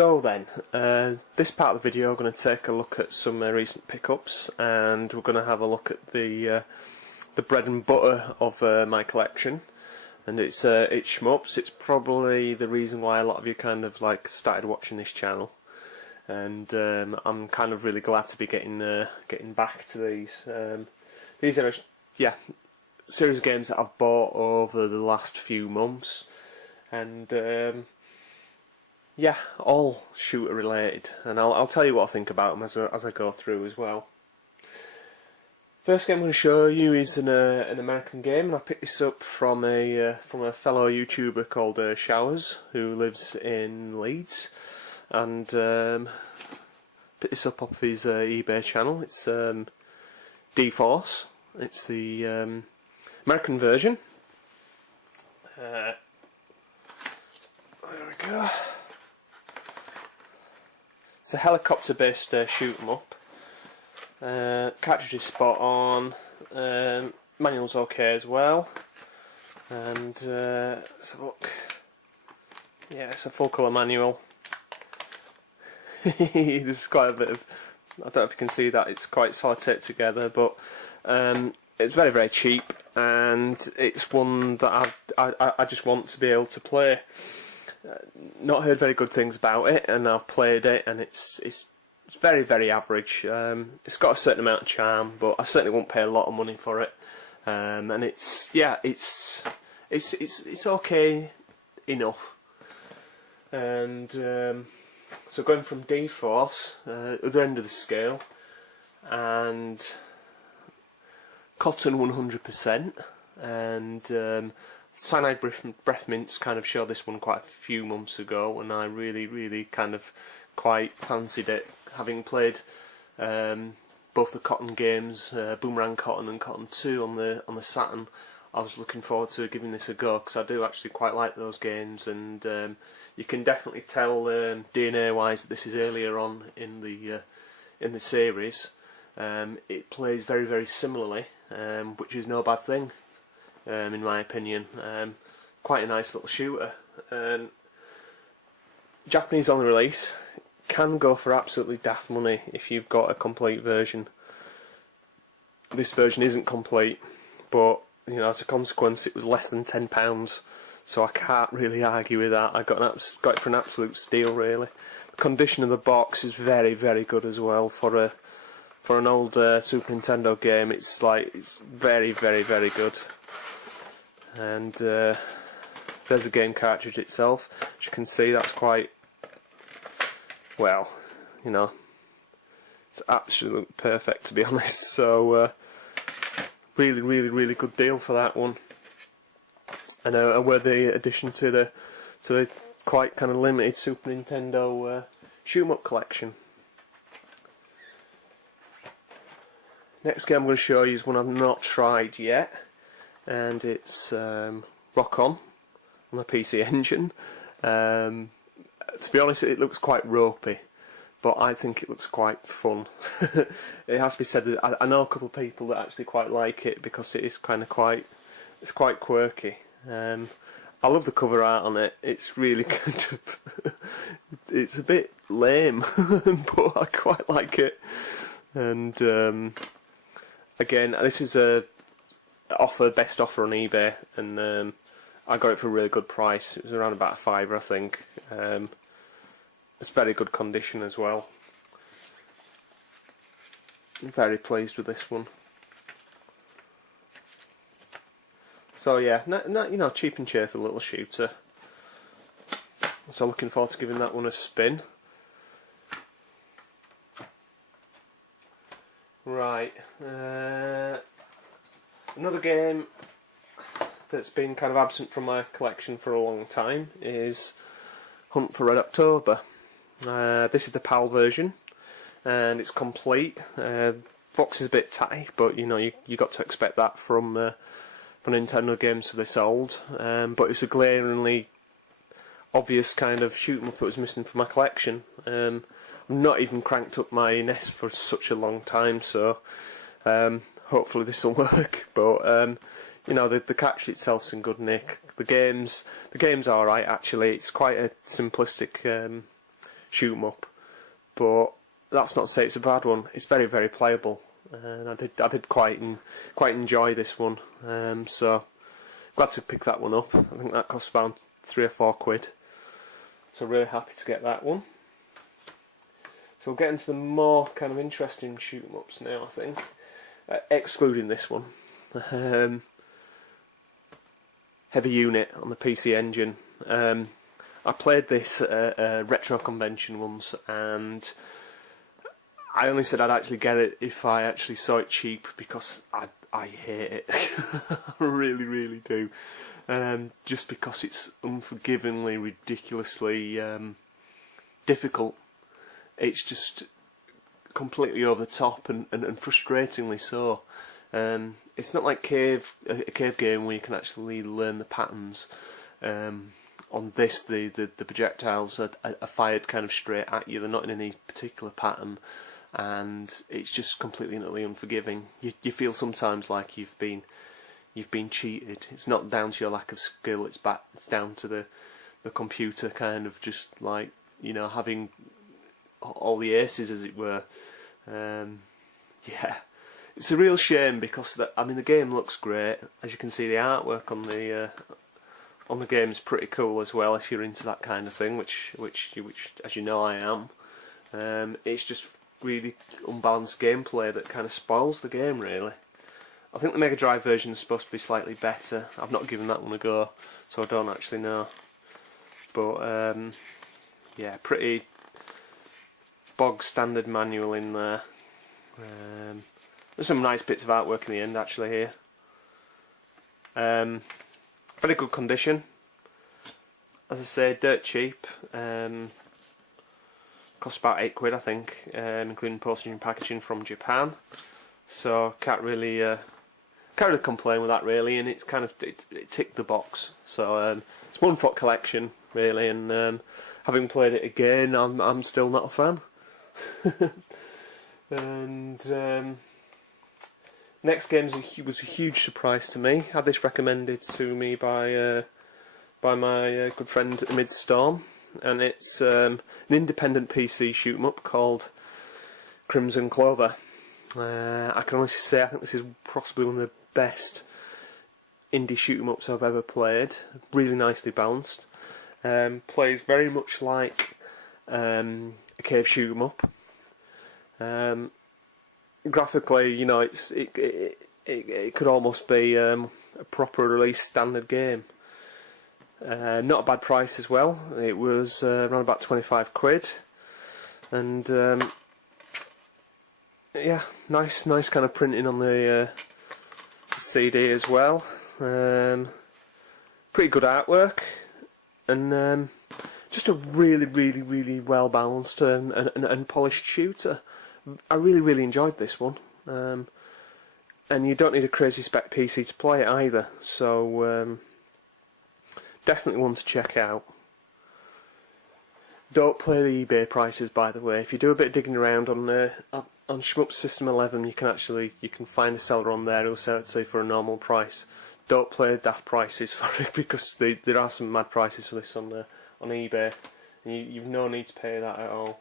So then, this part of the video, I'm going to take a look at some recent pickups, and we're going to have a look at the bread and butter of my collection, and it's shmups. It's probably the reason why a lot of you kind of like started watching this channel, and I'm kind of really glad to be getting back to these. These are a series of games that I've bought over the last few months, and yeah, all shooter related, and I'll tell you what I think about them as I go through as well. First game I'm going to show you is an American game, and I picked this up from a fellow YouTuber called Showers, who lives in Leeds, and picked this up off his eBay channel. It's D-Force. It's the American version. There we go. It's a helicopter-based shoot 'em up. Cartridge is spot on. Manual's okay as well. And let's have a look. Yeah, it's a full colour manual. There's quite a bit of, I don't know if you can see that, it's quite solid together, but it's very, very cheap, and it's one that I just want to be able to play. Not heard very good things about it, and I've played it, and it's very, very average. It's got a certain amount of charm, but I certainly won't pay a lot of money for it. And it's okay enough. And so going from D-Force, other end of the scale, and cotton 100%, and cyanide breath mints kind of showed this one quite a few months ago, and I really kind of quite fancied it, having played both the Cotton games, Boomerang Cotton and Cotton 2 on the Saturn. I was looking forward to giving this a go, because I do actually quite like those games, and you can definitely tell DNA wise that this is earlier on in the series. It plays very, very similarly, which is no bad thing. In my opinion, quite a nice little shooter. Japanese on the release, can go for absolutely daft money if you've got a complete version. This version isn't complete, but you know, as a consequence, it was less than £10, so I can't really argue with that. I got it for an absolute steal, really. The condition of the box is very, very good as well for an old Super Nintendo game. It's very, very, very good. And there's the game cartridge itself. As you can see, that's quite, well, you know, it's absolutely perfect, to be honest. So really, really, really good deal for that one, and a worthy addition to the quite kind of limited Super Nintendo shoot-'em-up collection. Next game I'm going to show you is one I've not tried yet, and it's Rock On the PC Engine. To be honest, it looks quite ropey, but I think it looks quite fun. It has to be said that I know a couple of people that actually quite like it, because it is kind of quite quirky. I love the cover art on it. It's really kind of it's a bit lame, but I quite like it. And again, this is a best offer on eBay, and I got it for a really good price. It was around about £5, I think. It's very good condition as well. I'm very pleased with this one. So yeah, you know, cheap and cheerful little shooter. So looking forward to giving that one a spin. Right, another game that's been kind of absent from my collection for a long time is Hunt for Red October. This is the PAL version, and it's complete. Box is a bit tatty, but you know, you got to expect that from Nintendo games this old. But it's a glaringly obvious kind of shoot 'em up that was missing from my collection. I've not even cranked up my NES for such a long time, so hopefully this will work. But you know, the cartridge itself's in good nick. The game's alright actually. It's quite a simplistic shoot 'em up, but that's not to say it's a bad one. It's very, very playable, and I did quite enjoy this one. So glad to pick that one up. I think that cost about £3 or £4. So really happy to get that one. So we'll get into the more kind of interesting shoot 'em ups now, I think, excluding this one. Heavy Unit on the PC Engine. I played this at a retro convention once, and I only said I'd actually get it if I actually saw it cheap, because I hate it. I really, really do. Just because it's unforgivingly, ridiculously difficult. It's just completely over the top and frustratingly so. It's not like a cave game where you can actually learn the patterns. On this, the projectiles are fired kind of straight at you. They're not in any particular pattern, and it's just completely and utterly unforgiving. You feel sometimes like you've been cheated. It's not down to your lack of skill. It's down to the computer kind of just like, you know, having all the aces, as it were. Yeah, it's a real shame, because I mean, the game looks great. As you can see, the artwork on the game is pretty cool as well, if you're into that kind of thing, which as you know I am. It's just really unbalanced gameplay that kind of spoils the game, really. I think the Mega Drive version is supposed to be slightly better. I've not given that one a go, so I don't actually know. But yeah, pretty bog standard manual in there. There's some nice bits of artwork in the end actually here. Very good condition. As I say, dirt cheap. Cost about £8, I think, including postage and packaging from Japan. So can't really complain with that, really. And it's kind of it ticked the box. So it's one for collection, really. And having played it again, I'm still not a fan. And next game was a huge surprise to me. Had this recommended to me by my good friend Midstorm, and it's an independent PC shoot 'em up called Crimson Clover. I can honestly say I think this is possibly one of the best indie shoot 'em ups I've ever played. Really nicely balanced. Plays very much like a cave shoot 'em up. Graphically, you know, it could almost be a proper release standard game. Not a bad price as well. It was around about £25, and yeah, nice kind of printing on the CD as well. Pretty good artwork, and just a really well balanced and polished shooter. I really enjoyed this one, and you don't need a crazy spec PC to play it either. So definitely one to check out. Don't play the eBay prices, by the way. If you do a bit of digging around on Shmup System 11, you can find a seller on there who'll sell it to you for a normal price. Don't play daft prices for it, because there are some mad prices for this on eBay, and you've no need to pay that at all.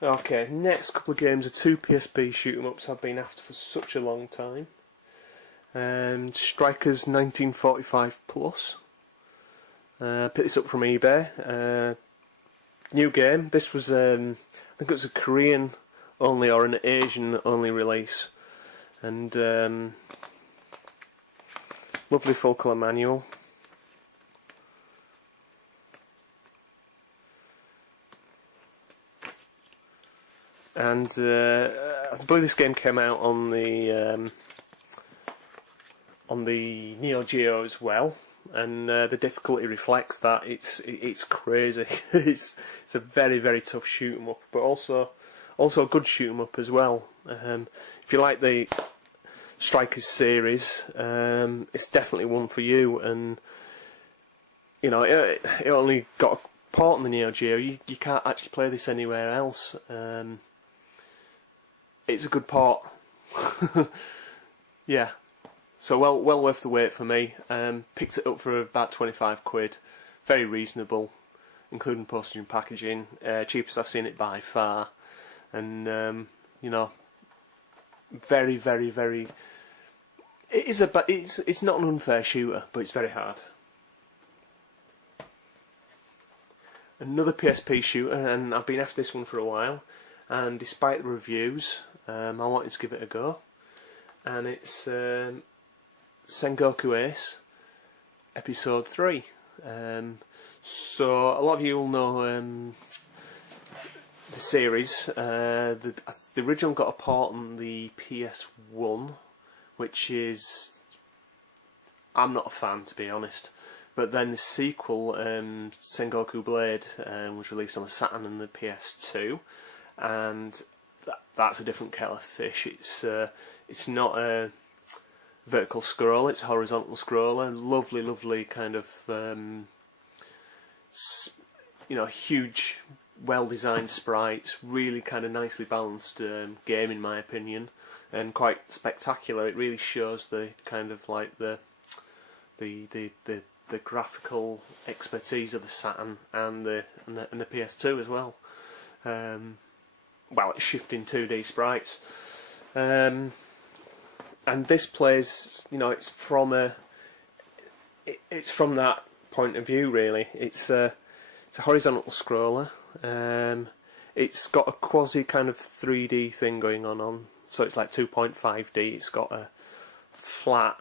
Okay, next couple of games are two PSP shoot 'em ups I've been after for such a long time. Strikers 1945 Plus. Picked this up from eBay. New game. This was I think it was a Korean only or an Asian only release, and lovely full colour manual. And I believe this game came out on the Neo Geo as well, and the difficulty reflects that. It's crazy. it's a very tough shoot 'em up, but also a good shoot 'em up as well. If you like the Strikers series, it's definitely one for you. And you know, it only got a port on the Neo Geo. You can't actually play this anywhere else. It's a good port. Yeah. So well worth the wait for me. Picked it up for about £25. Very reasonable. including postage and packaging. Cheapest I've seen it by far, and you know, very, very, very. It's not an unfair shooter, but it's very hard. Another PSP shooter, and I've been after this one for a while, and despite the reviews, I wanted to give it a go. And it's Sengoku Ace, Episode 3. So a lot of you will know the series. The original got a port on the PS1, which is, I'm not a fan, to be honest. But then the sequel, Sengoku Blade, was released on the Saturn and the PS2, and that's a different kettle of fish. It's not a vertical scroll; it's a horizontal scroller. Lovely, lovely kind of, you know, huge, well-designed sprites. Really kind of nicely balanced game, in my opinion, and quite spectacular. It really shows the kind of like the graphical expertise of the Saturn and the PS2 as well. Well, it's shifting 2D sprites, and this plays, you know, it's from that point of view really. It's a horizontal scroller. It's got a quasi kind of 3D thing going on, so it's like 2.5D. It's got a flat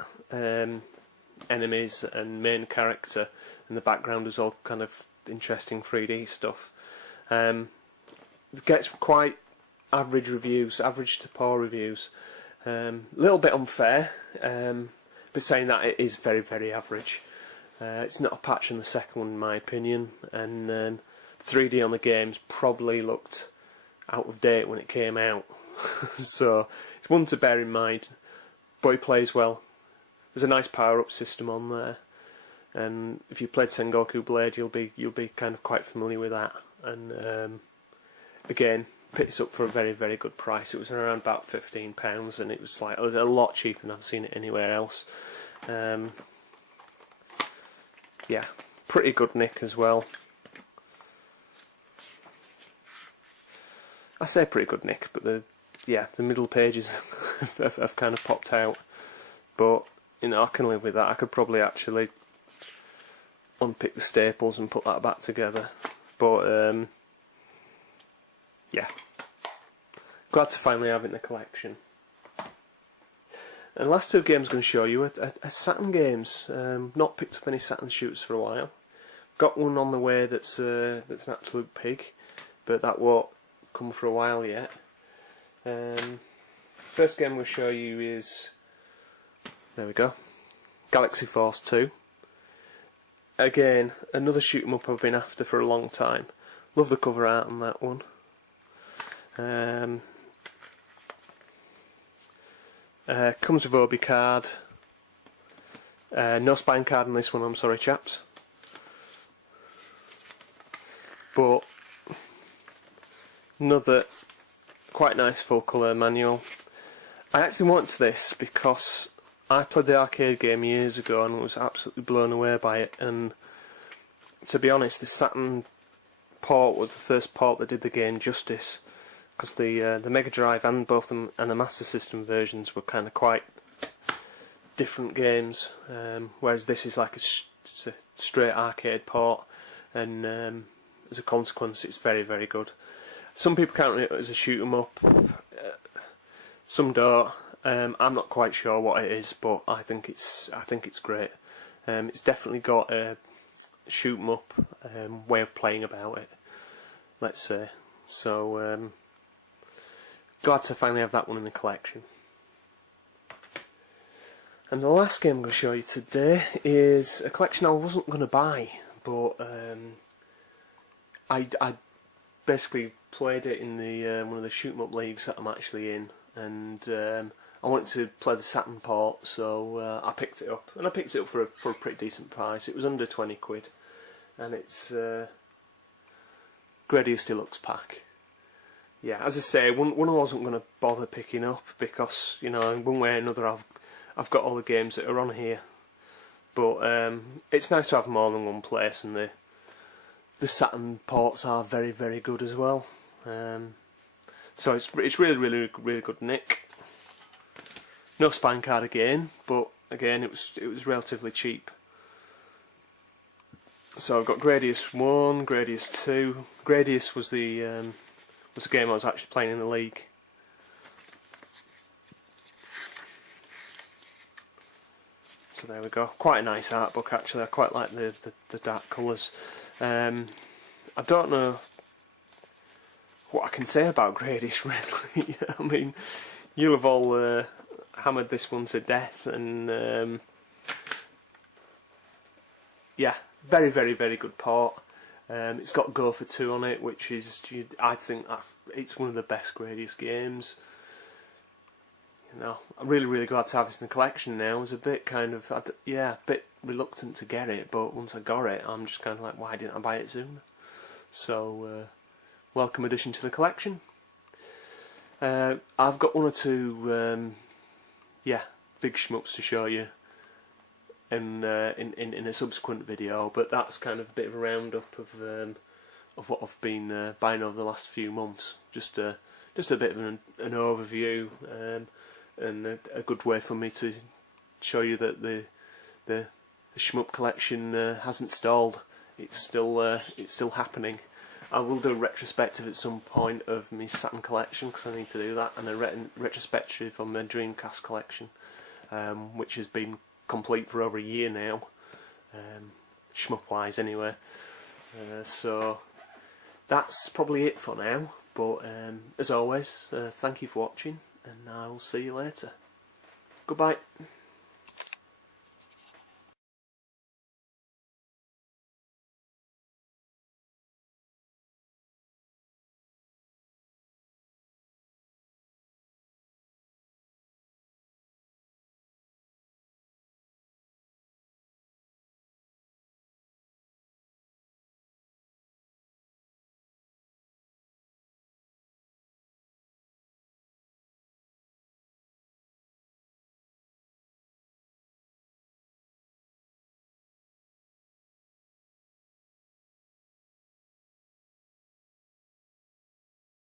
enemies and main character, and the background is all kind of interesting 3D stuff. It gets quite average reviews, average to poor reviews. A little bit unfair, but saying that, it is very, very average. It's not a patch on the second one, in my opinion, and 3D on the games probably looked out of date when it came out. So it's one to bear in mind, but it plays well. There's a nice power-up system on there, and if you played Sengoku Blade, you'll be kind of quite familiar with that. And again, picked this up for a very, very good price. It was around about £15, and it was like a lot cheaper than I've seen it anywhere else. Yeah, pretty good nick as well. I say pretty good nick, but the middle pages have kind of popped out. But you know, I can live with that. I could probably actually unpick the staples and put that back together. But yeah, glad to finally have it in the collection. And the last two games I'm going to show you are Saturn games. Not picked up any Saturn shooters for a while. Got one on the way that's an absolute pig, but that won't come for a while yet. First game I'm going to show you is, there we go, Galaxy Force 2. Again, another shoot 'em up I've been after for a long time. Love the cover art on that one. Comes with Obi card. No spine card on this one, I'm sorry chaps. But another quite nice full colour manual. I actually want this because I played the arcade game years ago and was absolutely blown away by it, and to be honest, the Saturn port was the first port that did the game justice, because the Mega Drive and both them and the Master System versions were kind of quite different games, whereas this is like a straight arcade port, and as a consequence it's very, very good. Some people count it as a shoot 'em up, some don't. I'm not quite sure what it is, but I think it's great. It's definitely got a shoot 'em up way of playing about it, let's say. So glad to finally have that one in the collection. And the last game I'm going to show you today is a collection I wasn't going to buy, but I basically played it in the one of the shoot 'em up leagues that I'm actually in, and I wanted to play the Saturn port, so I picked it up, and I picked it up for a pretty decent price. It was under 20 quid, and it's Gradius Deluxe pack. Yeah, as I say, one I wasn't going to bother picking up because, you know, in one way or another I've got all the games that are on here. But it's nice to have them all in one place, and the Saturn ports are very, very good as well. So it's really good nick. No spine card again, but again it was relatively cheap. So I've got Gradius 1, Gradius 2. Gradius was the game I was actually playing in the league. So there we go. Quite a nice art book actually. I quite like the dark colours. I don't know what I can say about Gradius really. I mean, you'll have all hammered this one to death, and yeah, very good port. It's got Go for 2 on it, which is, I think it's one of the best Gradius games. You know, I'm really glad to have this in the collection now. I was a bit kind of, a bit reluctant to get it, but once I got it, I'm just kind of like, why didn't I buy it sooner? So, welcome addition to the collection. I've got 1 or 2, big shmups to show you in a subsequent video, but that's kind of a bit of a roundup of what I've been buying over the last few months. Just a bit of an overview, and a good way for me to show you that the shmup collection hasn't stalled. It's still happening. I will do a retrospective at some point of my Saturn collection, because I need to do that, and a retrospective on my Dreamcast collection, which has been complete for over a year now, shmup wise anyway. So that's probably it for now, but as always, thank you for watching, and I will see you later. Goodbye.